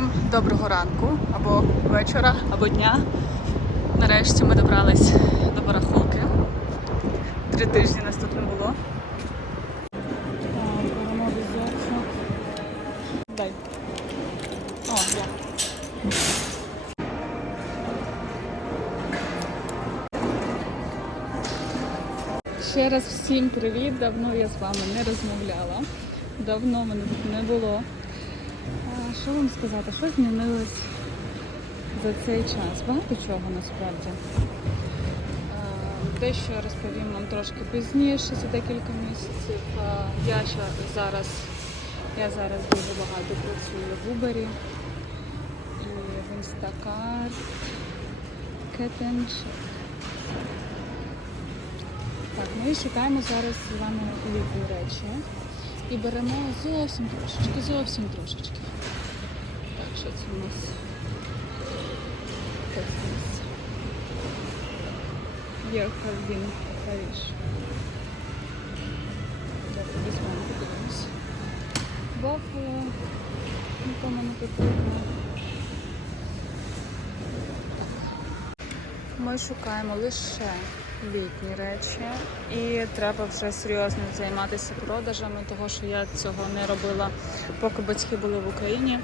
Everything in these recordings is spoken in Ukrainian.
Всім доброго ранку або вечора, або дня. Нарешті ми добрались до барахолки. Три тижні нас тут не було. Дай. О. Ще раз всім привіт. Давно я з вами не розмовляла. Давно мене тут не було. Що вам сказати? Що змінилось за цей час? Багато чого насправді. А, Те, що я розповім вам трошки пізніше, за декілька місяців. Я ще зараз, я зараз дуже багато працюю в Uber і в Instacart, Кетеншик. Так, ми шукаємо зараз з вами літні речі і беремо зовсім трошечки, зовсім трошечки. Це у нас? Це у нас? Є Харбін, Париж. Добре, візьмемо, подивимось. Вафля, нікому не потрібно. Ми шукаємо лише літні речі, і треба вже серйозно займатися продажами, того що я цього не робила, поки батьки були в Україні.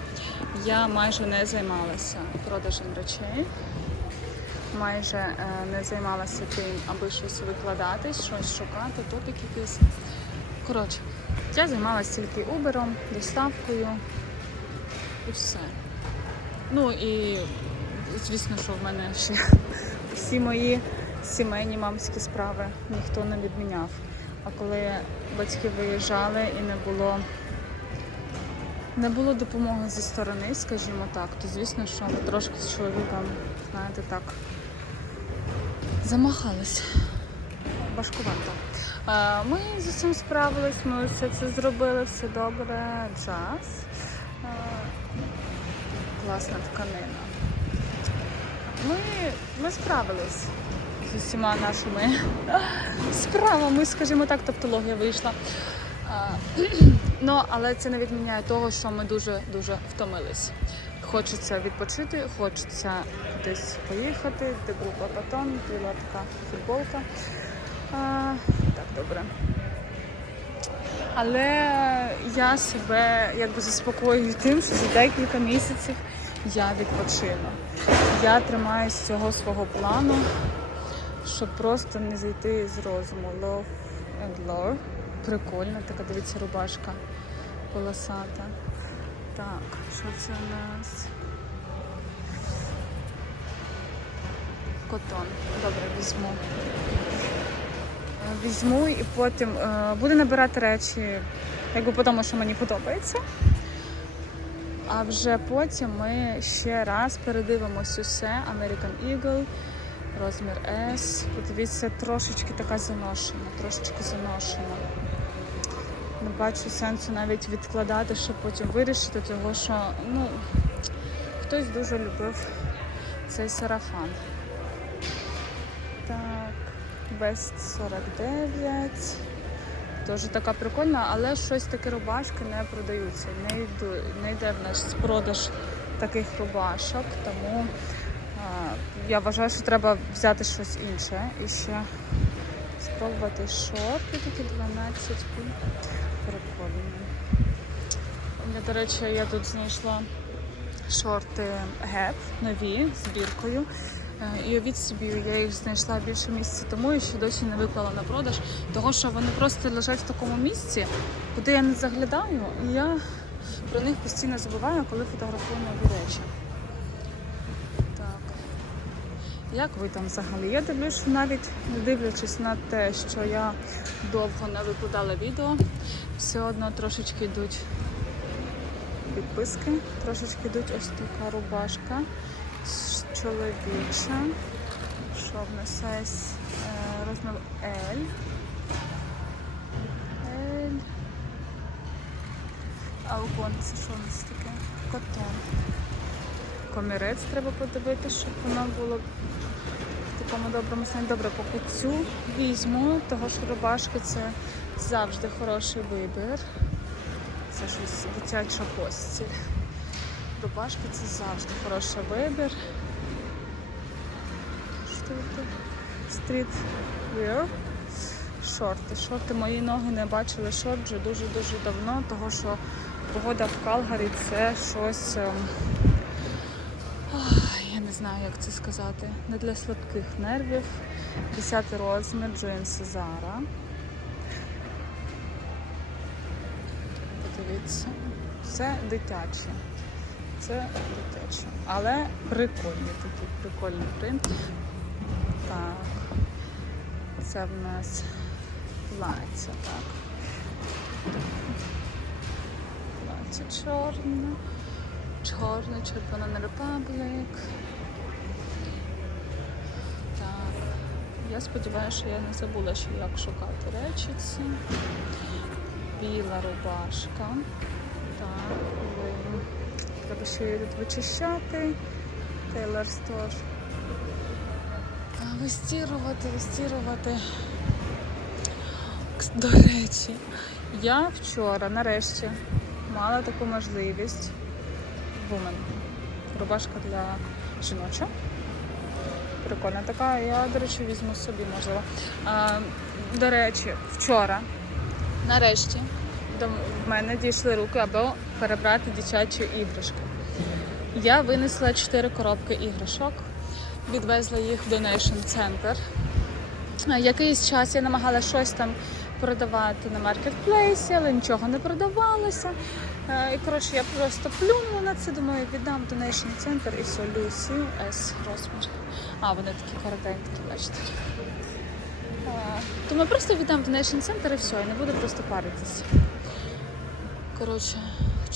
Я майже не займалася продажем речей, майже е, не займалася тим, аби щось викладатись, щось шукати, топік якийсь. Коротше, я займалася тільки Uber, доставкою і все. Ну і звісно, що в мене ще всі мої сімейні мамські справи ніхто не відміняв. А коли батьки виїжджали і не було, не було допомоги зі сторони, скажімо так, то звісно, що трошки з чоловіком, знаєте, так замахались. Важкувато. Ми з усім справились, ми все це зробили, все добре. Джаз. Класна тканина. Ми, ми справились усіма нашими справами, скажімо так, тавтологія вийшла. Ну, але це не відміняє того, що ми дуже-дуже втомились. Хочеться відпочити, хочеться кудись поїхати, де група батон, біла така футболка. А, так, добре. Але я себе якби заспокоюю тим, що за декілька місяців я відпочину. Я тримаюсь цього свого плану, щоб просто не зайти з розуму. Love and lore. Прикольно, така дивіться рубашка полосата. Так, що це у нас? Котон. Добре, візьму. Візьму і потім е, буду набирати речі, якби по тому, що мені подобається. А вже потім ми ще раз передивимось усе American Eagle, розмір S. Подивіться, трошечки така заношена, трошечки заношена. Не бачу сенсу навіть відкладати, щоб потім вирішити, того що ну, хтось дуже любив цей сарафан. Так, Best 49. Теж така прикольна, але щось таке рубашки не продаються. Не йде в наш продаж таких рубашок, тому я вважаю, що треба взяти щось інше і ще спробувати шорти такі 12 Прикольні. Я, до речі, я тут знайшла шорти Gap нові з біркою. Е, І від собі я їх знайшла більше місяця тому і ще досі не виклала на продаж, тому що вони просто лежать в такому місці, куди я не заглядаю, і я про них постійно забуваю, коли фотографую нові речі. Так. Як ви там взагалі? Я дивлюсь, навіть не дивлячись на те, що я довго не викладала відео, все одно трошечки йдуть підписки, трошечки йдуть ось така рубашка чоловіча. Що в нас е, розмір L. L. Алкон, це що у нас таке? Комірець треба подивитися, щоб воно було в такому доброму стані. Добре, поки цю візьму, того що рубашки це завжди хороший вибір. Це щось дитяча постіль. рубашки це завжди хороший вибір. Що це? Стріт вір. Шорти. Шорти мої ноги не бачили шорт вже дуже-дуже давно, того що погода в Калгарі це щось. Я не знаю, як це сказати. Не для слабких нервів. 10 розмір, джинси Zara. Подивіться. Це дитячі. Це дитячі. Але прикольні такі, прикольний принт. Так. Це в нас плаття, так. Плаття чорне. Чорне, червона на Republic. Так. Я сподіваюся, що я не забула, що як шукати речі ці. Біла рубашка. Так, треба ще її тут вичищати. Store. А, Вистірувати, вистірувати. До речі, я вчора нарешті мала таку можливість. Woman. Рубашка для жіноча. Прикольна така. Я, до речі, візьму собі, можливо. А, до речі, вчора, нарешті, до мене дійшли руки, аби перебрати дитячі іграшки. Я винесла 4 коробки іграшок, відвезла їх в Center. Е, Якийсь час я намагалася щось там продавати на маркетплейсі, але нічого не продавалося. Е, І коротше, я просто плюнула на це, думаю, віддам Donation Center і все, Люсі S розмір. А, вони такі коротенькі, бачите. Е, Тому просто віддам Donation Center і все, і не буду просто паритися. Коротше,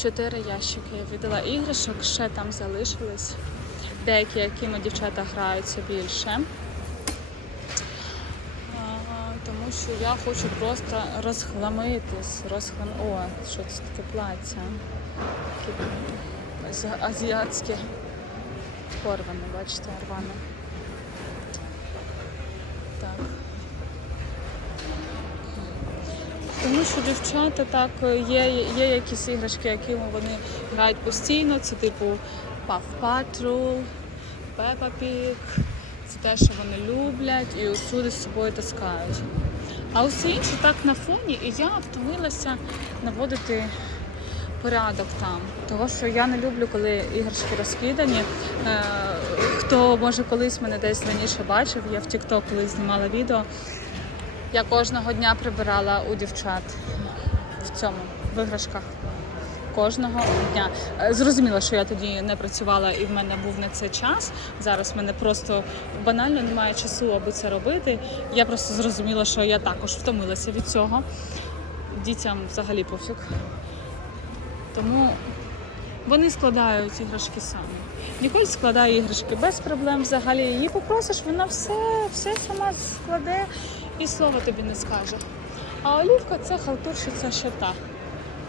чотири ящики я віддала іграшок, ще там залишились. Деякі, якими дівчата граються більше. А, Тому що я хочу просто розхламитись, розхлам... О, що це таке плаття? Таке азіатське порване, бачите, рване. Так. Тому що дівчата так є, є якісь іграшки, якими вони грають постійно. Це типу Puff Patrol, Peppa Pig. Це те, що вони люблять і усюди з собою таскають. А усе інше так на фоні, і я втомилася наводити порядок там. Того, що я не люблю, коли іграшки розкидані. Е, хто може колись мене десь раніше бачив, я в TikTok коли знімала відео. Я кожного дня прибирала у дівчат в цьому в іграшках. Кожного дня. Е, Зрозуміло, що я тоді не працювала і в мене був не цей час. Зараз в мене просто банально немає часу, аби це робити. Я просто зрозуміла, що я також втомилася від цього. Дітям взагалі пофіг. Тому вони складають іграшки самі. Ніколь складає іграшки без проблем взагалі. Її попросиш, вона все, все сама складе і слова тобі не скаже. А Олівка це халтурщиця ще та.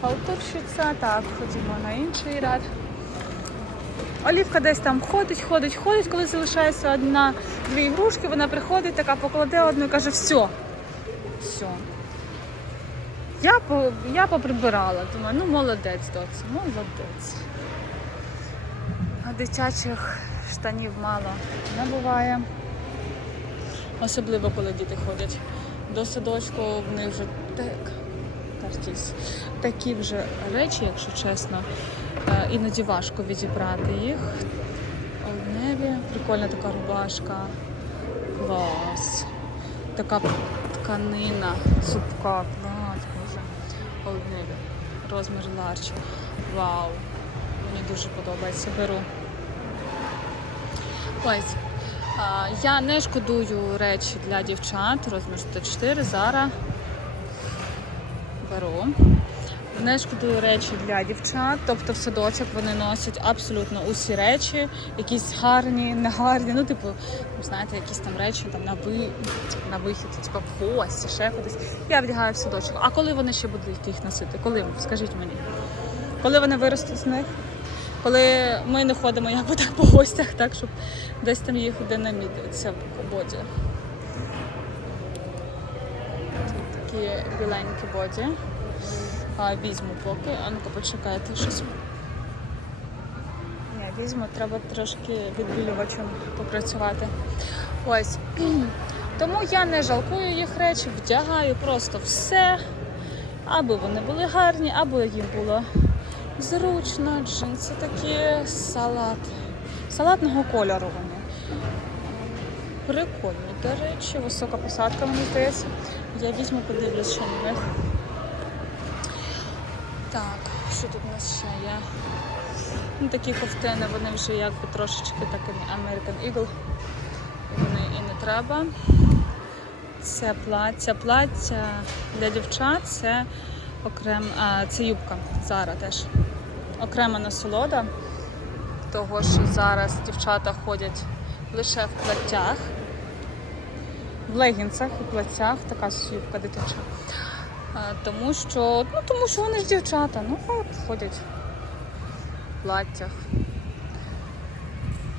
Халтурщиця, так, ходімо на інший ряд. Олівка десь там ходить, ходить, ходить, коли залишається одна дві ігрушки, вона приходить, така покладе одну і каже, все. Все. Я, я поприбирала. Думаю, ну молодець, доці, молодець. А дитячих штанів мало не буває. Особливо, коли діти ходять до садочку, в них вже так, картіс. такі вже речі, якщо чесно. Е, Іноді важко відібрати їх. Олдневі, прикольна така рубашка. Клас. Така тканина, цупка, клас, боже. Олдневі. Розмір ларч. Вау. Мені дуже подобається. Беру. Ось. Я не шкодую речі для дівчат, розмір 104, зараз беру. Не шкодую речі для дівчат, тобто в садочок вони носять абсолютно усі речі, якісь гарні, негарні, ну, типу, знаєте, якісь там речі там на ви на вихід, типу в гості, ще кудись. Я вдягаю в садочок. А коли вони ще будуть їх носити? Коли? Скажіть мені. Коли вони виростуть з них? Коли ми не ходимо якби так по гостях, так, щоб десь там їх де намітиться в боді. Такі біленькі боді. А, візьму поки. А ну-ка почекайте щось. візьму, треба трошки відбілювачем попрацювати. Ось. Тому я не жалкую їх речі, вдягаю просто все, аби вони були гарні, аби їм було зручно. Джинси такі салат. Салатного кольору вони. Прикольні, до речі, висока посадка, мені здається. Я візьму, подивлюсь, що них. Так, що тут у нас ще є? Ну, такі ковтини, вони вже якби трошечки такими American Eagle. Вони і не треба. Це плаття. Плаття для дівчат це окрем, а, це юбка. Зара теж. Окрема насолода. Того, що зараз дівчата ходять лише в платтях, в легінцях і платтях, така юбка дитяча. Тому що, ну, тому що вони ж дівчата, ну хай ходять в платтях.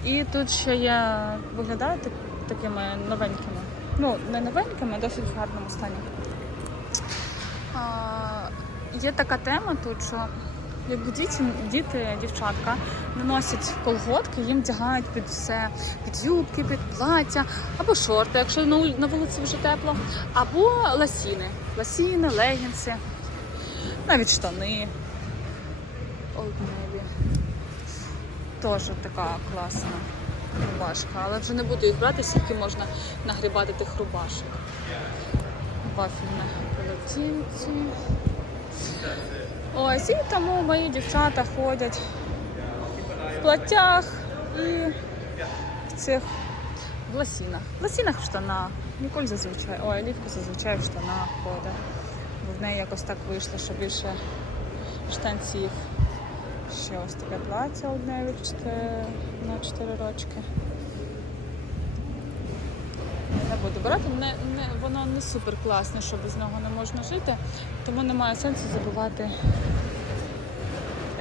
І тут ще є, виглядає так- такими новенькими. Ну, не новенькими, а досить в гарному стані. А, є така тема тут, що якби діти, діти, дівчатка не носять колготки, їм вдягають під все, під юбки, під плаття, або шорти, якщо на, вулиці вже тепло, або ласіни. Ласіни, легінси, навіть штани. Old Теж така класна рубашка, але вже не буду їх брати, скільки можна нагрібати тих рубашок. Вафельна полотенці. Ось, і тому мої дівчата ходять в платтях і в цих в ласінах. В ласінах в штанах. Ніколь зазвичай. Ой, Олівка зазвичай в штанах ходить. Бо в неї якось так вийшло, що більше штанців. Ще ось таке плаття одне від 4, на 4 рочки. Не буду брати, не, не, воно не супер класне, що без нього не можна жити, тому немає сенсу забувати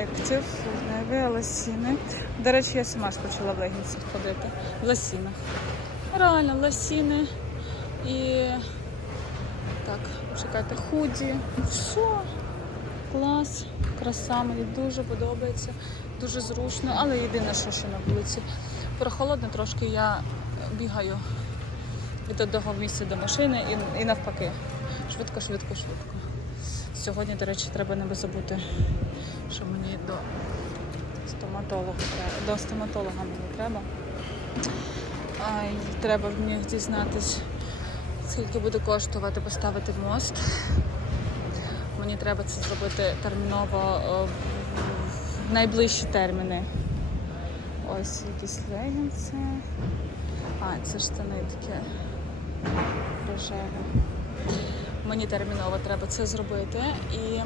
актив, вогневі, лосіни. До речі, я сама ж почала в легінцях ходити. В лосінах. Реально, лосіни і так, чекайте, худі. Все. Клас, краса, мені дуже подобається, дуже зручно, але єдине, що ще на вулиці. Прохолодно трошки я бігаю від одного місця до машини і, і навпаки. Швидко, швидко, швидко. Сьогодні, до речі, треба не забути, що мені до стоматолога треба. До стоматолога мені треба. А, треба в них скільки буде коштувати поставити мост. Мені треба це зробити терміново в найближчі терміни. Ось якісь легінси. А, це штани таке рожеве. Мені терміново треба це зробити. І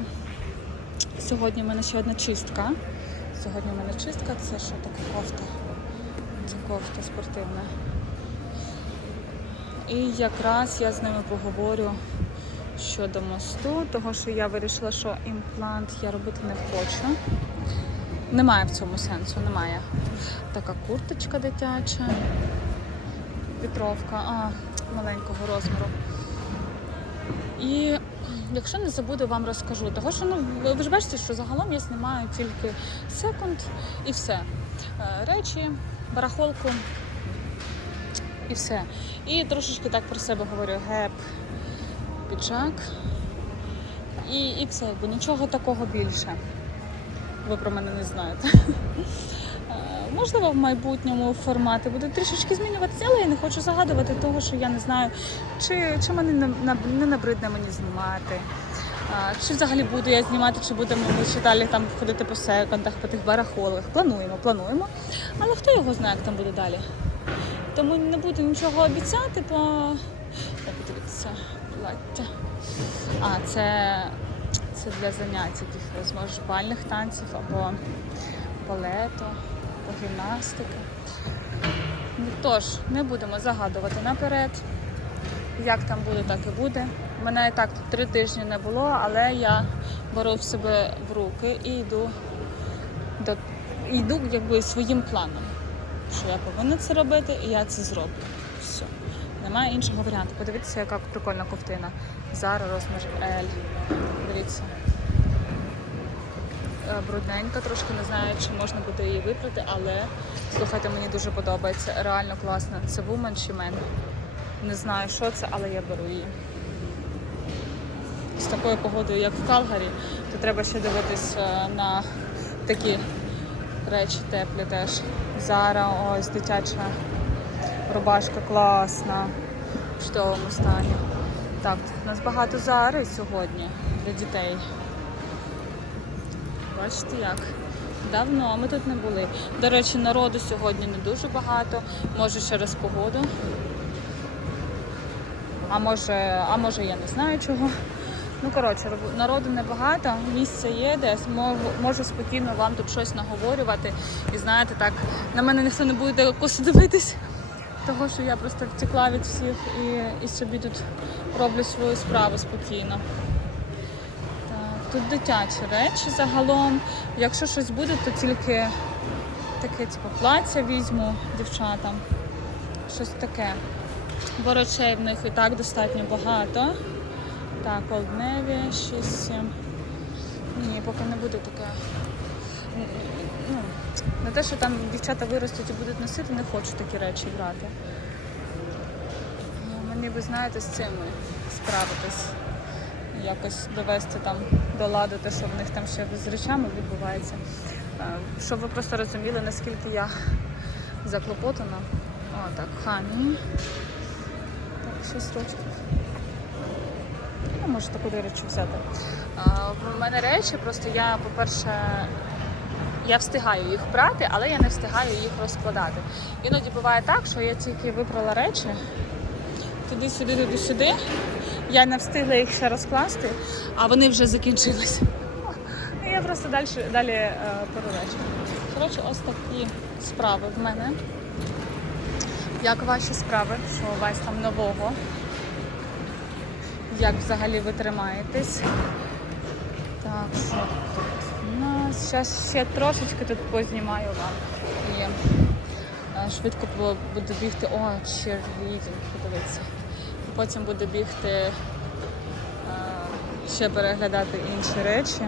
сьогодні в мене ще одна чистка. Сьогодні в мене чистка це що таке кофта. Це кофта спортивна. І якраз я з ними поговорю щодо мосту, того що я вирішила, що імплант я робити не хочу. Немає в цьому сенсу, немає. Така курточка дитяча, вітровка, а, маленького розміру. І якщо не забуду, вам розкажу. Того, що ну, ви ж бачите, що загалом я знімаю тільки секунд і все. Е, Речі, барахолку і все. І трошечки так про себе говорю геп, піджак. І, і все, якби нічого такого більше. Ви про мене не знаєте. Можливо, в майбутньому формати будуть трішечки змінюватися, але я не хочу загадувати того, що я не знаю, чи, чи мене не, набридне мені знімати. Чи взагалі буду я знімати, чи будемо ми ще далі там ходити по секондах, по тих барахолах. Плануємо, плануємо. Але хто його знає, як там буде далі. Тому не буду нічого обіцяти, бо О, подивіться, плаття. А, це, це для занять якихось може бальних танців або балету, або гімнастики. Ну, Тож, не будемо загадувати наперед. Як там буде, так і буде. Мене і так тут три тижні не було, але я беру в себе в руки і йду до йду якби своїм планом. Що я повинна це робити, і я це зроблю. Все. Немає іншого варіанту. Подивіться, яка прикольна ковтина. Зараз розмір L. Дивіться. Е, брудненька, трошки не знаю, чи можна буде її випрати, але слухайте, мені дуже подобається. Реально класно. Це Woman чи Men. Не знаю, що це, але я беру її. З такою погодою, як в Калгарі, то треба ще дивитись е, на такі речі теплі теж. Зара, ось дитяча рубашка класна в чудовому стані. Так, у нас багато зари сьогодні для дітей. Бачите як? Давно ми тут не були. До речі, народу сьогодні не дуже багато. Може через погоду. А може, а може я не знаю чого. Ну, коротше, народу небагато, місце є десь, можу спокійно вам тут щось наговорювати. І знаєте, так, на мене ніхто не буде косо дивитись, того що я просто втекла від всіх і, і собі тут роблю свою справу спокійно. Тут дитячі речі загалом. Якщо щось буде, то тільки таке, типу, плаття візьму дівчатам. Щось таке. Бо речей в них і так достатньо багато. Так, Navy 6-7. Ні, поки не буде таке. Ну, не те, що там дівчата виростуть і будуть носити, не хочу такі речі брати. Ну, Мені ви знаєте з цим справитись. Якось довести там до ладу те, що в них там ще з речами відбувається. Е, Щоб ви просто розуміли, наскільки я заклопотана. О, так, хані. Так, 6 років. Ну, може таку речі взяти. А, в мене речі, просто я, по-перше, я встигаю їх брати, але я не встигаю їх розкладати. Іноді буває так, що я тільки вибрала речі, туди-сюди, туди-сюди. Я не встигла їх ще розкласти, а вони вже закінчились. І я просто далі, далі е, беру. Коротше, ось такі справи в мене. Як ваші справи? Що у вас там нового? Як взагалі ви тримаєтесь? Так, що тут у? Зараз ще трошечки тут познімаю вам. І е, швидко бу- буду бігти. О, cheerleading, подивіться. Потім буду бігти е, ще переглядати інші речі.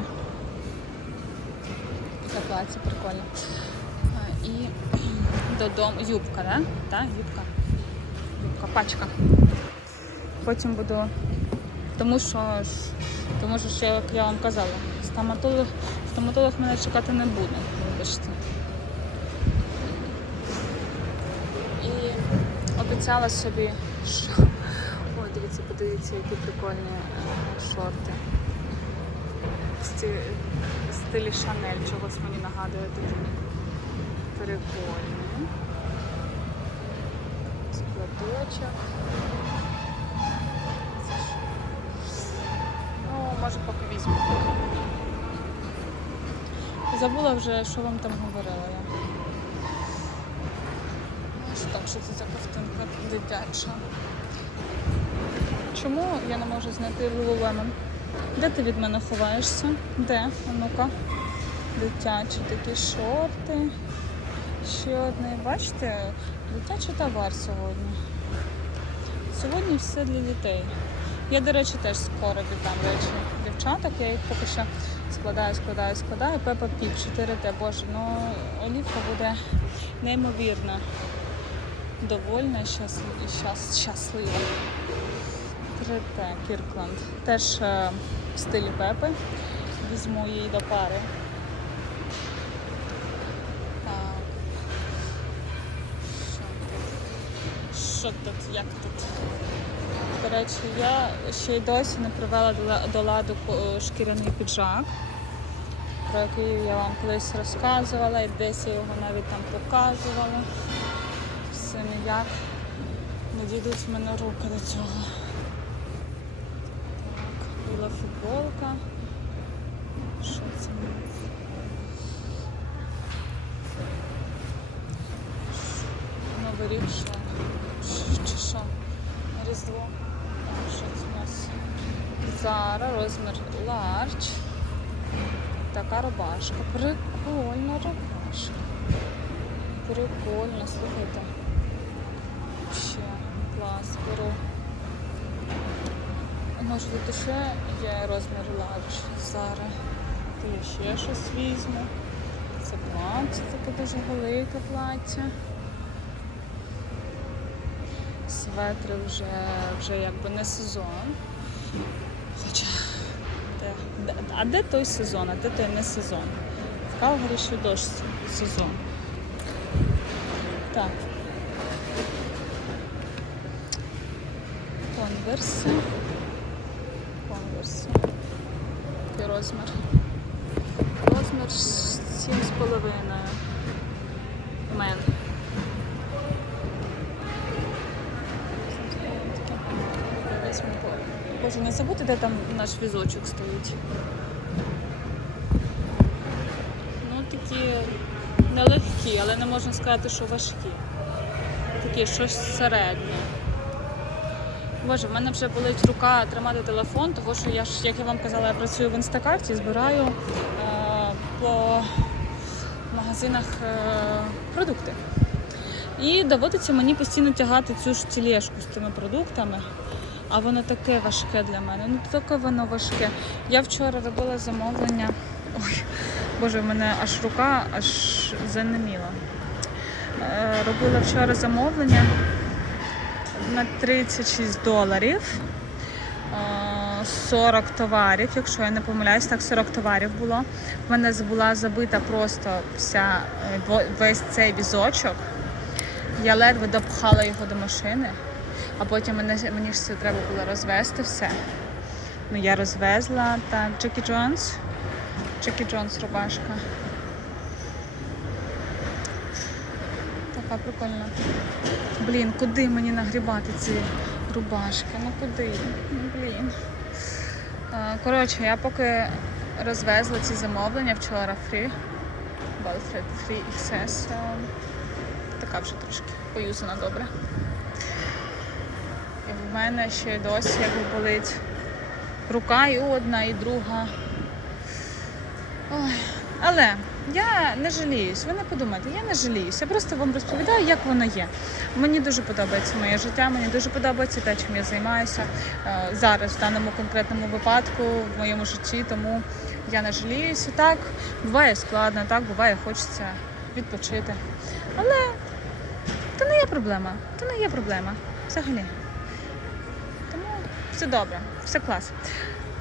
Це плаття прикольно. І додому. Юбка, да? Так, юбка. Юбка, пачка. Потім буду. Тому що тому що як я вам казала, стоматолог, стоматолог мене чекати не буде, вибачте. І обіцяла собі, що. Подивіться, які прикольні е, шорти. В стилі Шанель, чогось мені нагадує такі. Прикольні. Це платочок. Ну, може поки візьму. Забула вже, що вам там говорила я. Ось так, що це за ковтинка дитяча. Чому я не можу знайти Lululemon? Де ти від мене ховаєшся? Де? А ну-ка. Дитячі такі шорти. Ще одне. Бачите, дитячий товар сьогодні. Сьогодні все для дітей. Я, до речі, теж скоро віддам речі дівчаток. Я їх поки що складаю, складаю, складаю. Пепа Пік 4Т. Боже, ну олівка буде неймовірно довольна і щаслива. 3Т Кіркланд. Теж е, в стилі Пепи. Візьму її до пари. Так. Що тут? Що тут? Як тут? До речі, я ще й досі не привела до ладу шкіряний піджак, про який я вам колись розказувала, і десь я його навіть там показувала. Все ніяк не дійдуть в мене руки до цього. Так, біла футболка. Що це? Новий рік що? Чи- Чи що? На Різдво. Так, що це у нас? Зара, розмір large. Така рубашка. Прикольна рубашка. Прикольно, слухайте. Ще клас, беру. Може тут ще є розмір large Зара. я ще щось візьму. Це плаття, таке дуже велике плаття. Светри вже, вже якби не сезон. Хоча, де, а де той сезон, а де той не сезон? В Калгарі ще дощ сезон. Так. Конверси. Конверси. Який розмір? Розмір 7,5. Мен. Боже, не забути, де там наш візочок стоїть. Ну, такі нелегкі, але не можна сказати, що важкі. Такі щось середнє. Боже, в мене вже болить рука тримати телефон, тому що я ж, як я вам казала, я працюю в інстакарті, збираю е, по магазинах е, продукти. І доводиться мені постійно тягати цю ж тілешку з тими продуктами. А воно таке важке для мене. Ну таке воно важке. Я вчора робила замовлення. Ой, боже, в мене аж рука аж занеміла. Е, робила вчора замовлення на 36 доларів. Е, 40 товарів, якщо я не помиляюсь, так 40 товарів було. В мене була забита просто вся е, весь цей візочок. Я ледве допхала його до машини, а потім мене, мені ж треба було розвезти все. Ну я розвезла. Так, Джекі Джонс. Джекі Джонс рубашка. Така прикольна. Блін, куди мені нагрібати ці рубашки? Ну куди? Блін. Коротше, я поки розвезла ці замовлення вчора фрі. Balfred 3 XS. Така вже трошки поюзана добре. І в мене ще досі якби болить рука і одна, і друга. Ой. Але я не жаліюсь, ви не подумайте, я не жаліюсь. Я просто вам розповідаю, як воно є. Мені дуже подобається моє життя, мені дуже подобається те, чим я займаюся е, зараз, в даному конкретному випадку, в моєму житті, тому я не жаліюся. Так, буває складно, так, буває, хочеться відпочити. Але це не є проблема. Це не є проблема. Взагалі. Тому все добре, все клас.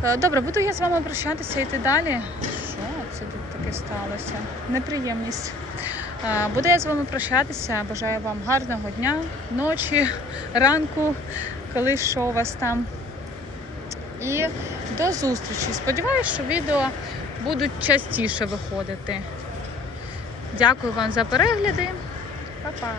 Е, Добре, буду я з вами прощатися і йти далі. Що це тут таке сталося? Неприємність. Буду я з вами прощатися. Бажаю вам гарного дня, ночі, ранку, коли що у вас там. І до зустрічі. Сподіваюсь, що відео будуть частіше виходити. Дякую вам за перегляди. Па-па!